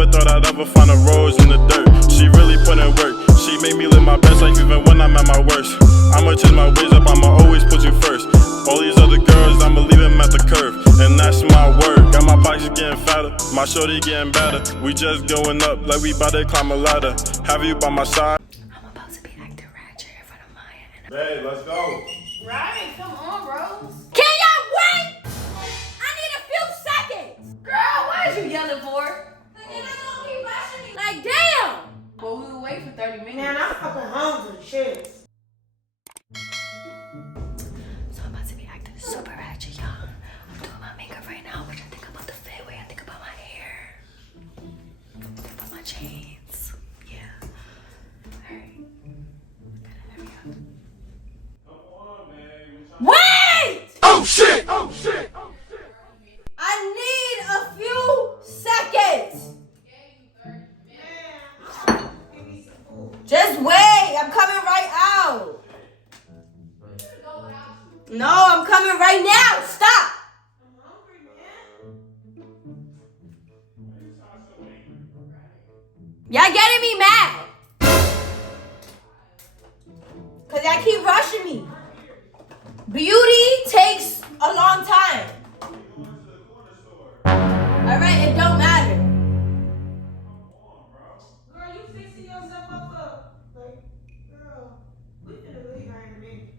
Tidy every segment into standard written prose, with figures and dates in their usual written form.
Never thought I'd ever find a rose in the dirt. She really put in work. She made me live my best life even when I'm at my worst. I'ma change my ways up, I'ma always put you first. All these other girls, I'ma leave them at the curve. And that's my word. Got my pockets getting fatter, my shorty getting better. We just going up like we bout to climb a ladder. Have you by my side? I'm about to be acting ratchet in front of Miah and Hey, let's go. Right, come on, bros. Can y'all wait? I need a few seconds. Girl, what is you yelling for? Cause you're not gonna keep rushing me. Like, damn. Well, we will wait for 30 minutes. Man, I'm fucking hungry. Shit. So I'm about to be acting super ratchet, y'all. I'm doing my makeup right now. What y'all think about the fit? What y'all think about my hair? What y'all think about my chains? Yeah. Alright. Gotta hurry up. Wait! Oh shit! Oh shit! Oh shit! I need a few seconds. Just wait. I'm coming right out. No, I'm coming right now. Stop. I'm hungry, man. Y'all getting me mad. Cause y'all keep rushing me. Beauty takes a long time. Alright, it don't matter. Girl, you fixing yourself up for, like, girl, we finna leave her in a minute.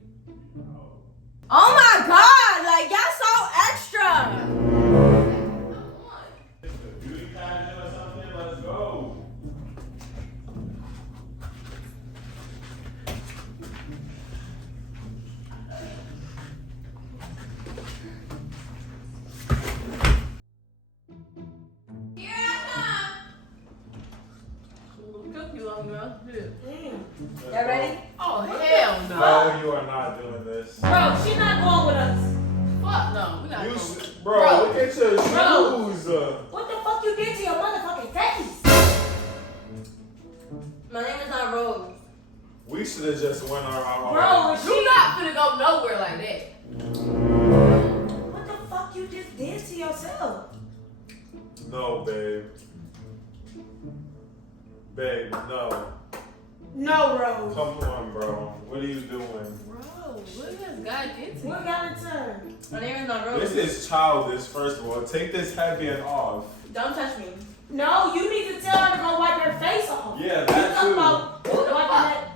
Oh my god, like y'all so extra. Beauty pageant or something? Let's go. Here I What took you long, girl? Here. come. Y'all ready? Oh, hell no. No, you are not doing this. Bro, she not going with us. Fuck no. We not You, going. bro, look at your Bro. shoes. What the fuck you did to your motherfucking face? My name is not Rose. We should have just went our own. Bro, You not finna go nowhere like that. what the fuck you just did to yourself? No, babe. Babe, no. No, Rose. Come on, bro. What are you doing? Bro, what has God into What you? got into? My name is not Rose. This is childish, first of all. Take this headband off. Don't touch me. No, you need to tell her to go wipe her face off. Yeah, You that talking too. about wiping that?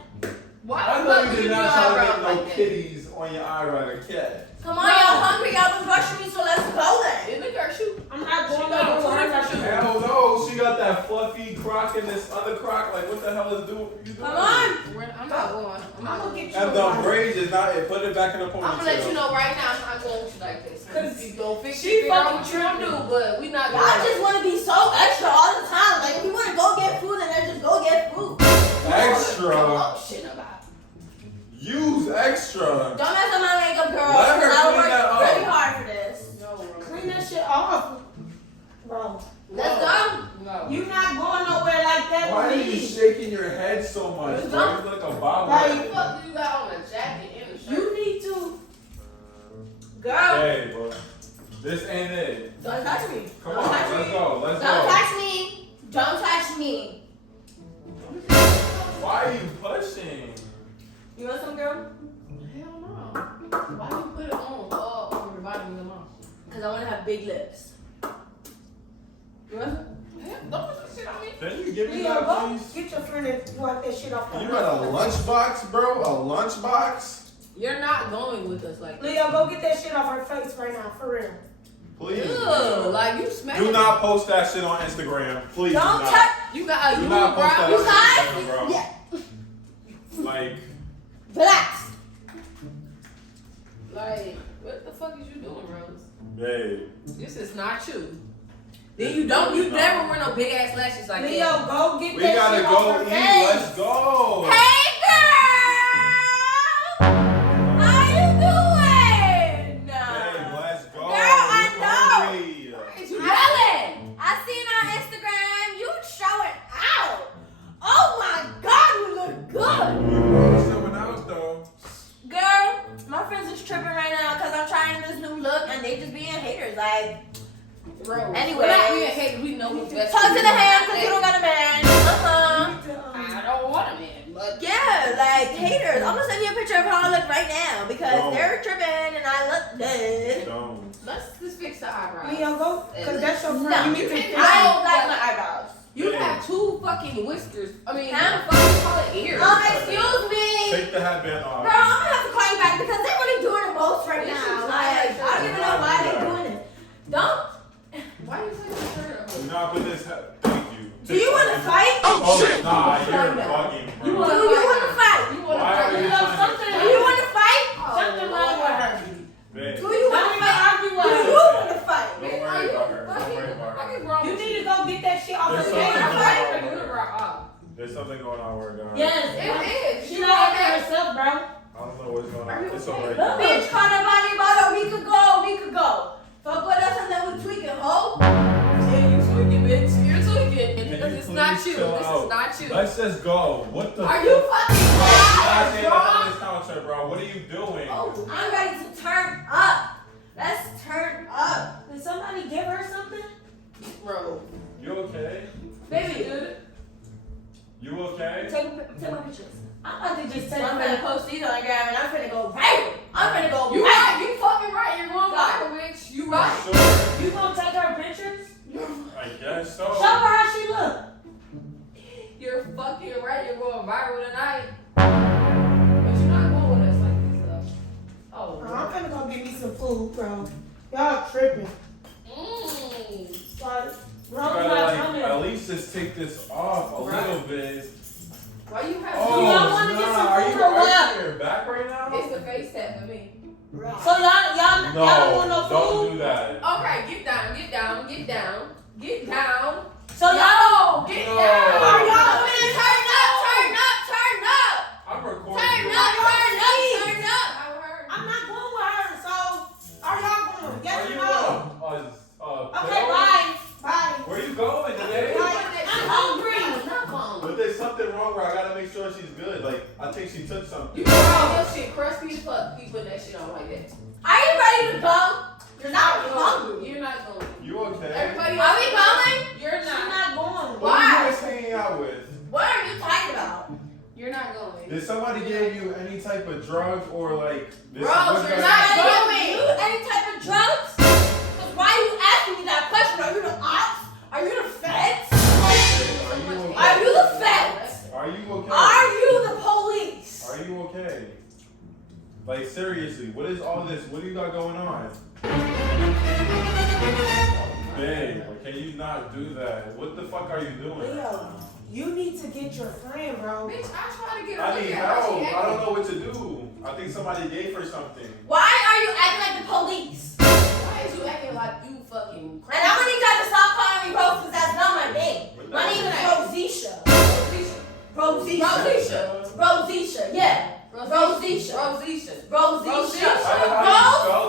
Why I the know fuck you you did do not try to eyebrows get no like that? kitties on your eyeliner, cat. Come on, y'all hungry? Y'all was rushing me, so let's go then. It look her shoe. I'm not She going got over two her. different shoes. Hell no, she got that fluffy crock and this other crock. Like, what the hell is you doing? Come on. I'm not going. I'm gonna get you And a the wipe. braids is not it. Put it back in the ponytail. I'm gonna let you know right now. I'm not going with you like this. Cause You go fix she it, figure out fucking what you want to do, tripping. but we not Y'all just want to be so extra all the time. Like, if you want to go get food, then just go get food. Extra. Shit about. Use extra. Don't mess with my makeup, girl. Let her I clean worked that up. really hard for this. No, bro. Clean that shit off. Bro, Let's go. No. you not going nowhere like that Why are with you me. shaking your head so much? Let's Bro? go. You look like a bobblehead. Like, What the fuck do you got on a jacket and a shirt? You need to. Girl, Hey, bro. This ain't it. don't touch me. Come Don't on, touch let's me. go. Let's Don't go. touch me. Don't touch me. Why are you pushing? You want some, girl? Hell no. Why you put it on all over the bottom of your mouth? Because I want to have big lips. You want some? Hell, don't put that shit on me. Can you give me Leo, that, go please? get your friend and wipe that shit off. You got a lunchbox, bro? A lunchbox? You're not going with us like that. Leo, go get that shit off her face right now, for real. Please. Ugh, like you smack. Do not post that shit on Instagram. Please do Don't not. touch. You got a Do not post that unibrow. on guys? Instagram, bro. Yeah. Like, Relax. Like, what the fuck is you doing, Rose? babe. This is not you. Then you don't. You never wear no big ass lashes like Leo, that. go get We that gotta shit go off her eat. face. Let's go. Hey, girl. How you doing? Babe, let's go. Girl, I We know. hungry. Is you Yelling. I seen on Instagram you showing out. Oh my God, you look good. You brought someone out though. Girl, my friends is tripping right now because I'm trying this new look and they just being haters. Like, Bro, Anyway. we're not being haters. We know who's best. Talk to the hand because you don't got a man. I don't want a man, but Yeah, like haters. I'm gonna send you a picture of how I look right now because Don't. they're tripping and I look dead. Don't. let's just fix the eyebrows. Miah, go, cause that's your friend. No, You need to I fix I it. don't like my eyebrows. You Yeah. have 2 fucking whiskers. I mean, Huh? fucking call it ears. Excuse me. Take the headband off. Bro, I'm gonna have to call you back because they're really doing the most right This now. is Like, I don't even know why they're doing it. Don't. Why you taking your shirt off? Do not put this. Thank you. Do you want to fight? Oh, shit. Nah, you're Calm down. bugging, You bro. wanna Do you want to fight? You want Why are to you fight? trying Do you want to fight? Something wrong with her. Babe, Do you want to fight? argue Do with you want to fight? don't worry about her. Don't worry about her. What is wrong You with need to go get that shit off There's her something face. going Fight on her with unibrow her. off. There's something going on with her, guys. Yes, It is. she not after herself, bro. I don't know what's going Are on. you It's okay? alright. The bitch called her body about a week ago. Fuck with us and then we tweaking, ho. Yeah, you tweaking, bitch. You're tweaking. Can Because you it's not please you. chill This out? is not you. Let's just go. What the? Are you fucking You're not mad? saying that on this counter, bro. What are you doing? Oh, I'm ready to turn up. Let's turn up. Did somebody give her something? bro. You okay? Baby, You okay? take my pictures. I'm about to just I'm tell finna her. post these on the gram and I'm finna go viral. I'm finna go You viral. right. You fucking right. You're going viral, bitch. You right. Sure. You gonna take her pictures? I guess so. Show her how she look. You're fucking right. You're going viral tonight. But you're not going with us like this, though. Oh. I'm finna go get me some food, bro. Y'all tripping. Like, You bro, gotta not like coming. at least just take this off a Right. little bit. Why you have Oh, y'all wanna get some are food you or what? arching your back right now? It's the face tap for me. So y'all don't want no don't food? do that. Okay, get down, get down, get down, get down. So y'all Get No. down. Are y'all finna turn up, turn up, turn up. I'm recording. Turn this. up, turn up, turn up. How her? I'm not going with her, so are y'all going? Yes Are or you no? Okay, pill? bye. Bye. Where you going today? I'm hungry. Not hungry. But there's something wrong where I gotta make sure she's good. Like I think she took something. You know your shit crusty as fuck. You put that shit on like that. Are you ready to go? You're not hungry. You're not going. You okay? Everybody Are we going? You're She's not. not going. Who are you guys hanging out with? What are you talking about? You're not going. Did somebody give you any type of drug or like this? Bro, what you're guy- not Are going. you any type of drugs? Because why are you asking me that question? Are you the ops? Are you the feds? Are you the feds? Are you okay? Are you the police? Are you okay? Like seriously, what is all this? What do you got going on? Babe, can you not do that? What the fuck are you doing? Leo, you need to get your friend, bro. Bitch, I try to get her. I need look at her. help. She I don't acting- know what to do. I think somebody gave her something. Why are you acting like the police? Why is you acting like you fucking And I'm gonna need y'all to stop calling me Rose because that's not my name. My name is Rosesha. Rosesha. Rosesha. Yeah. Rosesha. Rosesha. Rosesha. How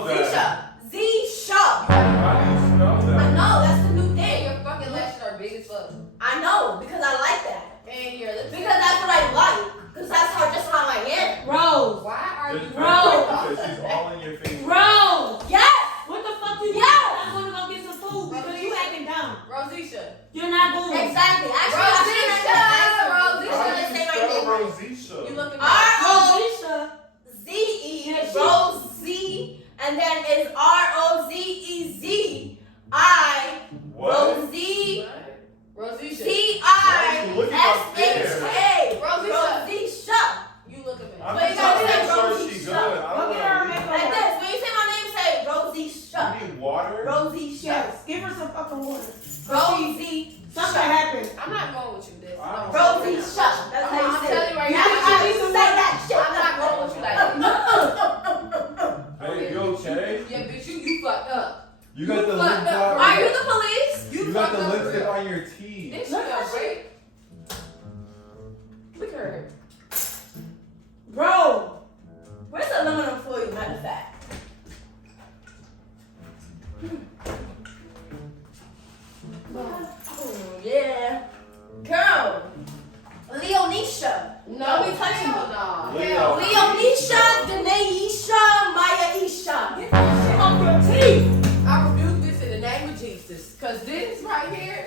do you spell that? Zesha. How do you spell I that? know, that's the new And thing. your fucking lashes are big as fuck. I know, because I like that. And your lips. Because that's what I like. Because that's just how I am. Rose. Why are you Just Bro. because she's all in your face. Rose. Yes. What the fuck you Yeah. I'm gonna go get some food because you acting dumb. Rosesha. You're not going. Exactly. Actually, I shouldn't have asked her. How You do shouldn't you say my spell name. Rosesha? You looking Rosesha. R-O-Z-E, Yeah, she- Rose, and then it's R-O-Z-E-Z, I, What? Rosie, Rosesha. T-I-S-H-A, Rosesha. Rosesha. You looking I'm But you just gotta trying to say make sure she's good. Rosesha. I Go don't get her a know. Like makeover. this, when you say my name, say Rosesha. You need water? Rosesha. Yes. Give her some fucking water. Rosesha. Something happened. I'm not going with you, this. I don't- Rosesha. That's how you I'm say telling it. you right You now. gotta say that shit. I'm not going with you like that. Hey, you okay? Yeah, bitch, you fucked up. You got the lip fucked up. dot. Are you the police? You got the fucked up for lipstick real. on your teeth. This shit Look got at rape. Look at her. Bro, where's the aluminum foil, matter of fact? Oh, yeah. Girl, Leonisha. No, Don't be touching me. hell no. Leo. Hell no. Leonisha, Danaeisha, Miahhescobar. Get that shit off your teeth. I rebuke this in the name of Jesus. Cause this right here.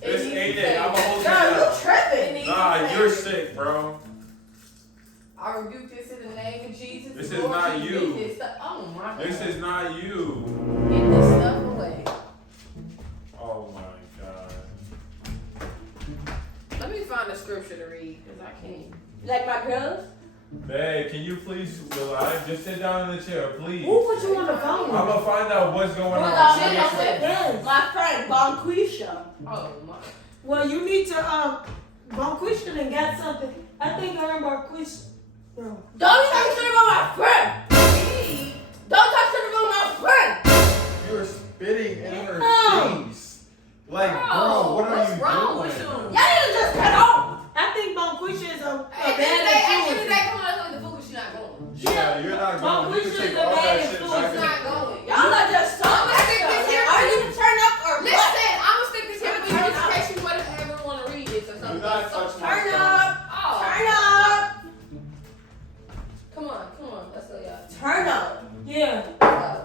This ain't it. I'm a hold Girl, you this tripping. Nah, you're sick, bro. I rebuke this in the name of Jesus. This is Lord, not get you. this stuff. Oh my God. This is not you. Get this stuff away. Oh my God. Let me find a scripture to read, because I can't. Like my girls? Babe, can you please relax? Just sit down in the chair, please. Who put you on the phone? I'm gonna find out what's going Hold on. on, Shit, hold on. Yes. My friend, Bonquisha. Oh my. Well, you need to, Bonquisha done got something. I think I remember Bonquisha. Bro. Don't talk to about my friend. Don't talk to about my friend. You're spitting in her No. face. Like, bro, what are what's you wrong doing? with you? Y'all need to just cut off. I think Bonquisha is a Hey, bad actually, influence. come on, look at the food, she's not going. Yeah, you're not going. You Bonquisha can take is a all bad that shit influence. back She's in. not going. Y'all are just so I'm gonna stick this here. Are you gonna turn up or what? Listen, I'm gonna stick this here with you in case you ever want to read this or Do something. not touch my Turn stuff. up. Oh, Turn up. come on, let's go, y'all. Turn up. Yeah.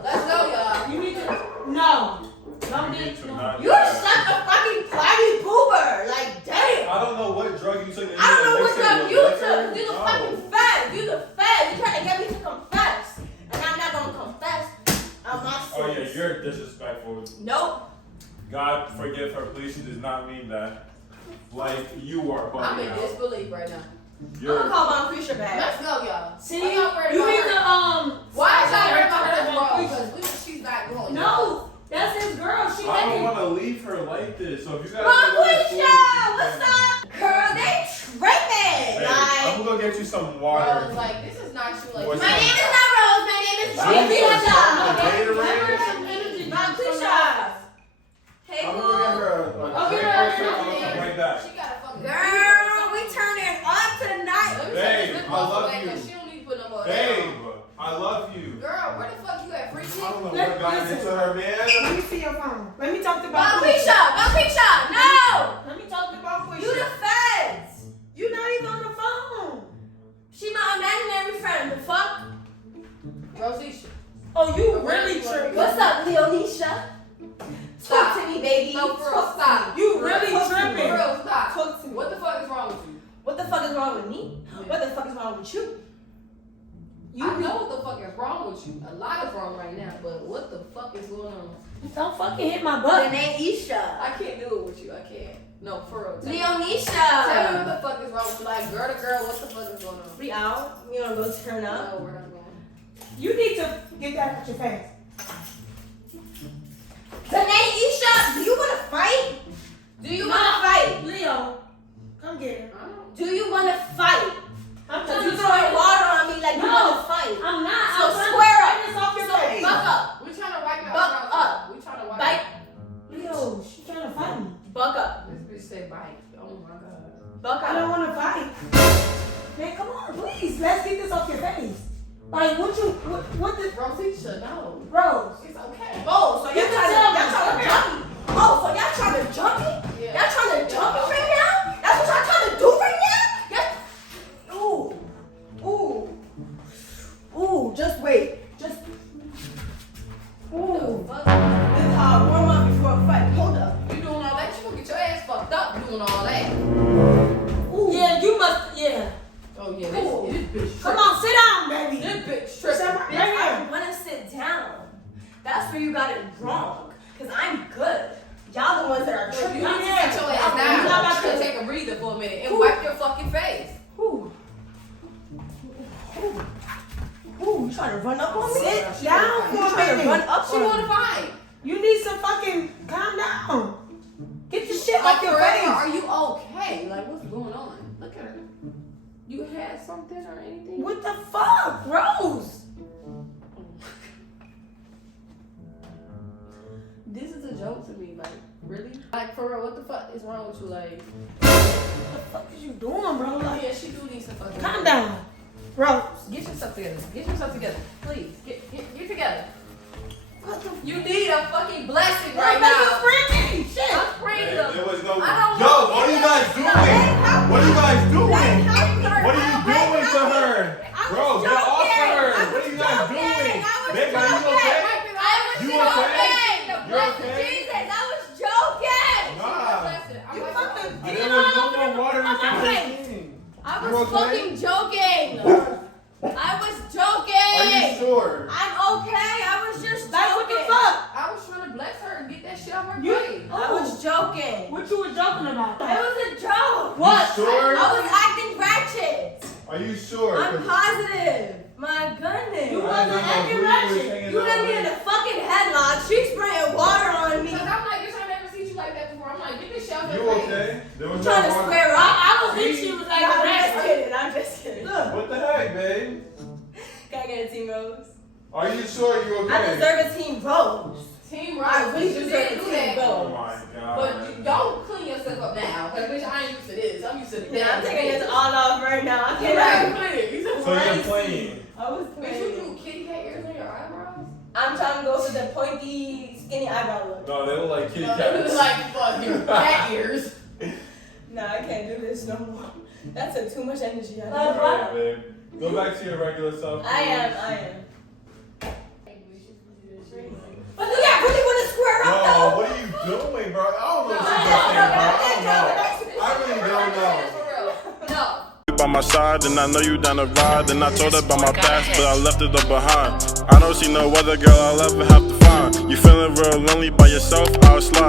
Let's go, y'all. You need to. No. Don't You need get. to No. not do You're that. such a fucking party pooper. Like, damn. I don't know what drug you took. I don't know what drug you liquor. took. You the No. fucking fed. You the fed. You trying to get me to confess. And I'm not gonna confess on my sins. Oh yeah, you're disrespectful. Nope. God forgive her, please. She does not mean that. Like you are I'm bugging in out. disbelief right now. I'm You're gonna call Bonquisha back. Let's go, y'all. See, I'm not worried you about need her. to Why is stop y'all worried about her? talking That's wrong. Bonquisha. Because she's not going. No, that's his girl. She I don't making. want to leave her like this. So if you guys Bonquisha, what's up? Girl, they tripping. Hey, I'm gonna go get you some water. Bro, like, this is not you. Like, What's My up? name is not Rose. My name is Juice or something, Bonquisha. Gatorade. Bonquisha. Hey, I'm gonna get boo. her a Okay, breakfast or okay. something like that. She got a fucking Girl, we turning up tonight. Let me Babe, take this lip I gloss love away, you. 'cause she don't need to put no more. Babe, I love you. Girl, where the fuck you at, freaky? I don't know what got Listen. into her, man. Let me see your phone. Let me talk to Bonquisha, Bonquisha, no. Let me talk to Bonquisha. You the feds. You not even on the phone. She my imaginary friend. The fuck? Rosesha. Oh, you Really really tripping. tripping. What's up, Leonisha? Stop. Talk to me, baby. No, for real, Talk to stop. me. You really Talk to me. For tripping. real, stop. Talk to me. What the fuck is wrong with you? What the fuck is wrong with me? What the fuck is wrong with you? I know what the fuck is wrong with you. A lot is wrong right now, but what the fuck is going on? Don't fucking hit my The butt. name Isha. I can't do it with you. I can't. No, for real. Tell me Leonisha. what the fuck is wrong with you. Like, girl to girl, what the fuck is going on? We out. We wanna go turn up. No, we're not going. You need to get that out your face. The name Isha. Do you wanna fight? Do you wanna fight? Leo, come get her. I don't. Do you wanna fight? I'm Cause trying you to throwing water on me like you No. wanna fight. I'm not. So I'm trying square to up. get this off your So face. buck up. We trying to wipe your Buck eyebrows up. out. We trying to wipe. Bite. Leo, she trying to fight me. Buck up. This bitch said bite. Oh my god. Buck I don't up. want to fight. Man, come on, please. Let's get this off your face. Like, what the, Rosesha, no. Rose? It's okay. Oh, so You y'all can trying to tell me. jump me? Oh, so y'all trying to jump me? Yeah. Y'all trying to jump me right now? That's what y'all trying to do right now? Y'all... Ooh, just wait. Just... Ooh. Fuck. This is how I warm up before a fight. Hold up. You doing all that? You gonna get your ass fucked up doing all that. Ooh. Yeah, you must, yeah. Oh yeah, Ooh. this bitch. Come on, sit down, baby. This bitch Sit tripping. right Bitch, I here. want to sit down. That's where you got it wrong. Because I'm good. Y'all the ones that are You tripping. need to sit your ass I'm down. not about You to- take a breather for a minute and wipe your fucking face. Ooh. Ooh, you trying to run up on me? Sit down for You a trying to minute. run up She on me? wanna fight. You need some fucking calm down. Get your shit Like, off your forever, face. are you okay? Like, what's going on? Look at her. You had something or anything? What the fuck, Rose? This is a joke to me. Like, really? Like, for real, what the fuck is wrong with you? Like, What the fuck is you doing, bro? Like, yeah, she do need some fucking. calm down, Rose. Get yourself together. Get yourself together. Please. Get together. What the You need a fucking blessing Right right now. screaming. Shit. I'm praying them. There was no. I don't Yo, want what are you to- guys doing? What are you guys doing? What What are you doing to her? Bro, get off of her. I What are you guys joking. doing? I was Babe, are you joking. okay? I was You joking. okay? The You blood of okay? Jesus. I was joking. was okay? fucking joking. I was joking. Are you sure? I'm okay. I was just Like, what the joking. fuck? I was trying to bless her and get that shit out my You- face. I was joking. What you were joking about? It was a joke. What? You sure? I was acting ratchet. Are you sure? I'm 'Cause positive. My goodness. You I wasn't don't know acting who ratchet. was hanging You out had me with. in a fucking headlock. She's spraying water on me. Because I'm like, bitch, I never seen you like that before. I'm like, get this shit out You your face. okay? There was Trying to no square up. I don't think she was No, acting I'm just ratchet. kidding. I'm just kidding. Look. What the heck, babe? Can I get a team rose? Are you sure you okay? I deserve a team rose. Team I right. really You deserve didn't a do team that. Oh rose. my god. But you don't clean yourself up now. Because, bitch, I ain't used to this. I'm used to the Yeah, I'm taking this all off right now. I You're can't. right, clean it. You said, So you're Crazy. playing. I was bitch, you playing. do kitty cat ears on your eyebrows? I'm trying to go for the pointy, skinny eyebrow look. No, they look like kitty No, they cats. look like fucking cat ears. No, I can't do this no more. That took too much energy out Love, of me. Alright, babe. Go back to your regular self. I am. But do y'all really want to square up No, though? what are you doing, bro? I don't know what No, you're no, saying, bro. no, I don't know. I really don't know. No. You by my side, and I know you down the ride. And I told her about my past, but I left it all behind. I don't see no other girl I'll ever have to find. You feeling real lonely by yourself? I'll slide.